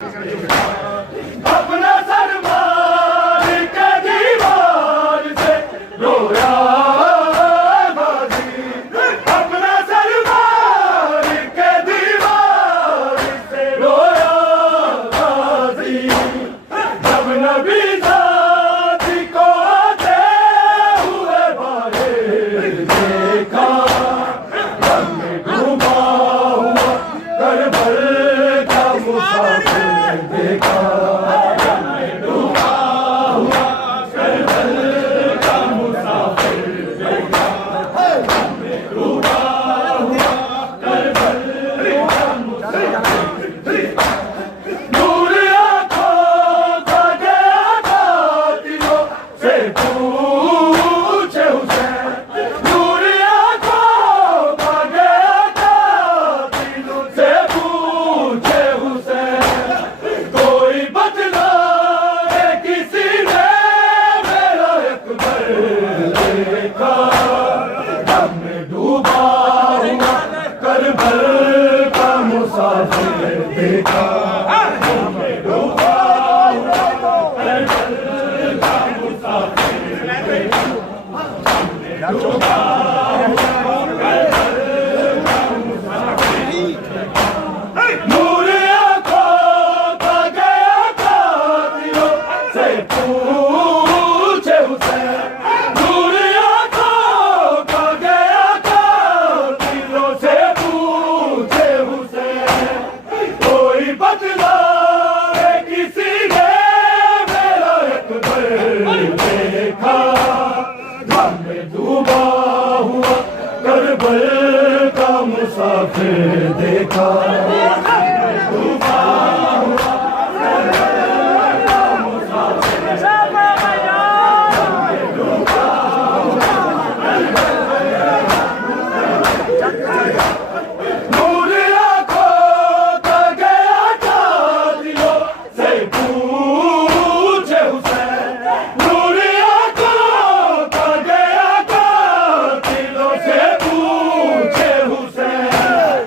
अपना सर मार के दीवार से रोया गाजी, अपना सर मार के दीवार से रोया गाजी। जब नबी जाति को आते हुए बाहर देखा, रंग में डूबा हुआ करबल का मुसाफिर देखा, रंग में डूबा हुआ करबल का मुसाफिर देखा, रंग में डूबा हुआ करबल का मुसाफिर देखा। नूर आँखों का गया था दिलों से पूछे हुसैन, नूर आँखों का गया था दिलों से पूछे हुसैन। कोई बतलाए किसी ने मेरा अकबर देखा, रंग में डूबा हुआ करबल का मुसाफिर देखा, रंग में डूबा हुआ करबल का मुसाफिर देखा, रंग में डूबा हुआ करबल का मुसाफिर देखा। नूर आँखों का गया था दिलों से पूछे हुसैन, नूर आँखों का गया था दिलों से पूछे हुसैन। कोई बतलाए किसी ने मेरा अकबर देखा, रंग में डूबा हुआ करबल का मुसाफिर देखा, डूबा हुआ करबल का मुसाफिर देखा, डूबा हुआ करबल का नूर आँखों का गया था दिलों से पूछे हुसैन, नूर आँखों का गया था दिलों से पूछे हुसैन।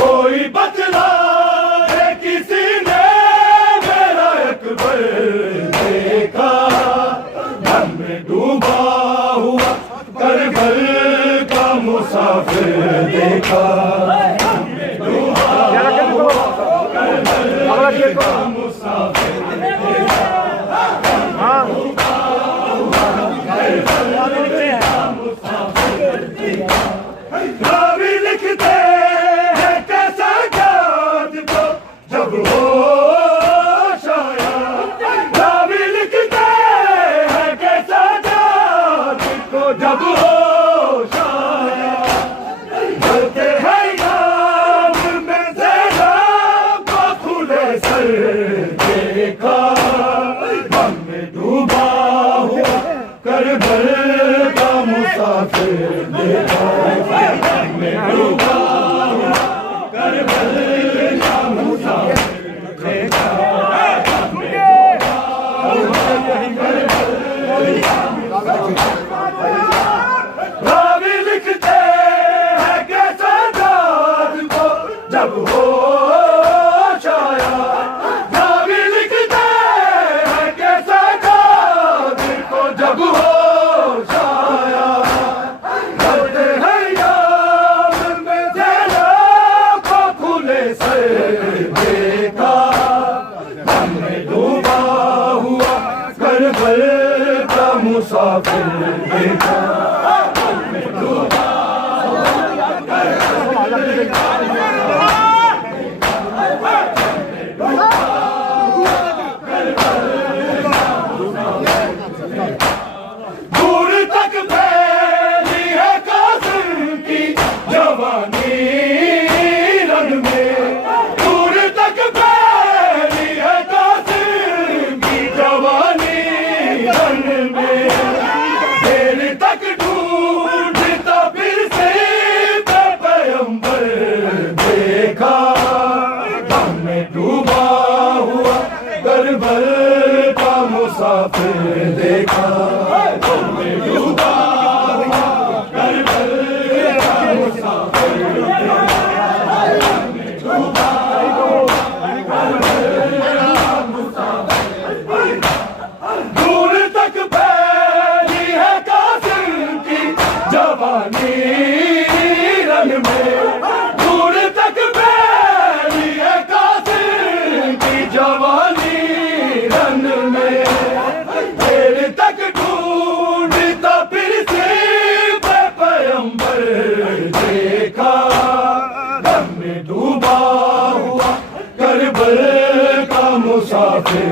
कोई बतलाए किसी ने मेरा अकबर देखा, रंग में डूबा हुआ करबल का मुसाफिर देखा, रंग में डूबा हुआ करबल का मुसाफिर देखा, रंग में डूबा हुआ करबल का मुसाफिर देखा। रावी लिखते हैं कैसा याद को जब होश आया, रावी लिखते हैं कैसा याद को जब होश आया। जलते हैं याद में ज़ैनब को खुले सर देखा, गम में डूबा हुआ करबल का मुसाफिर देखा, गम में डूबा हुआ करबल का मुसाफिर देखा, गम में डूबा हुआ करबल का मुसाफिर देखा। रावी लिखते हैं कैसा याद को जब होश आया, रावी लिखते हैं कैसा याद को जब होश आया। करते हैं याद में ज़ैनब को खुले सर देखा, गम में डूबा हुआ करबल का मुसाफिर देखा, गम में डूबा हुआ करबल का दूर तक फैली है कासिम की जवानी रंग में, दूर तक फैली है कासिम की जवानी रंग में। देर तक ढूंढता फिर से पैगंबर देखा, गम में डूबा हुआ करबल का मुसाफिर देखा, गम में डूबा हुआ करबल का मुसाफिर देखा।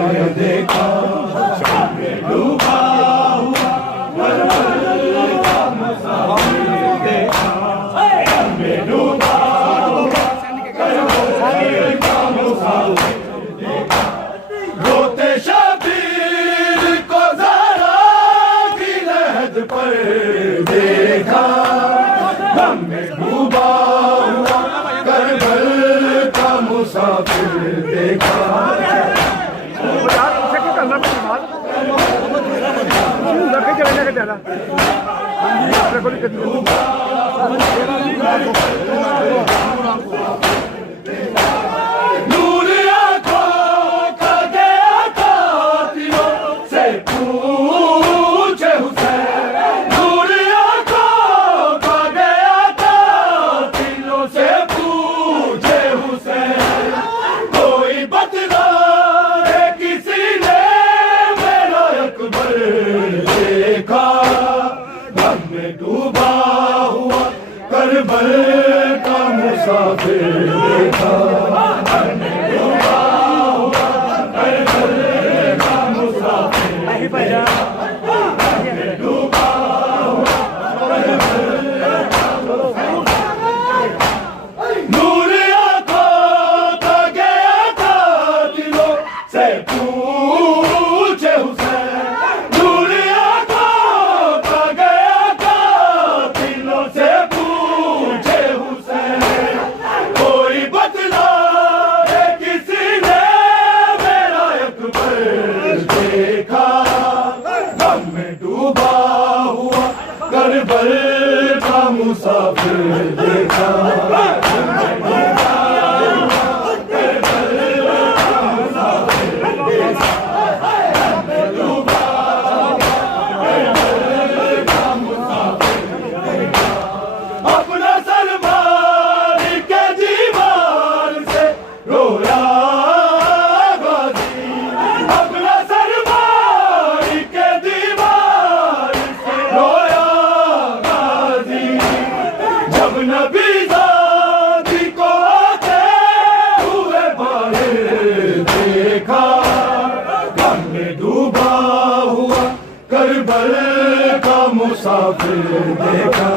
देखा, डूबा हुआ करबल का मुसाफिर देखा, डूबा हुआ करबल का मुसाफिर देखा, रोते शबीर को ज़रा की लहद पर देखा, गम में डूबा हुआ करबल का मुसाफिर देखा। नूर आँखों का गया कातिलों से पूछे हुसैन, नूर आँखों का गया कातिलों से पूछे हुसैन, कोई बतला है किसी ने मेरा अकबर देखा, गम में डूबा हुआ करबल का मुसाफिर देखा, डूबा हुआ करबल का मुसाफिर देखा, डूबा हुआ करबल का मुसाफिर। नूर आँखों का गया कातिलों से पूछे हुसैन, नूर आँखों का गया कातिलों से पूछे हुसैन, कोई बतला है किसी ने मेरा अकबर देखा, गम में डूबा हुआ करबल का मुसाफिर देखा, अपना सलमान के दीवार से रोया गाजी, अपना सलमान के दीवार से रोया गाजी, जब नबी ज़ादी को आते हुए बाहर देखा, गम में डूबा हुआ करबल का मुसाफिर देखा।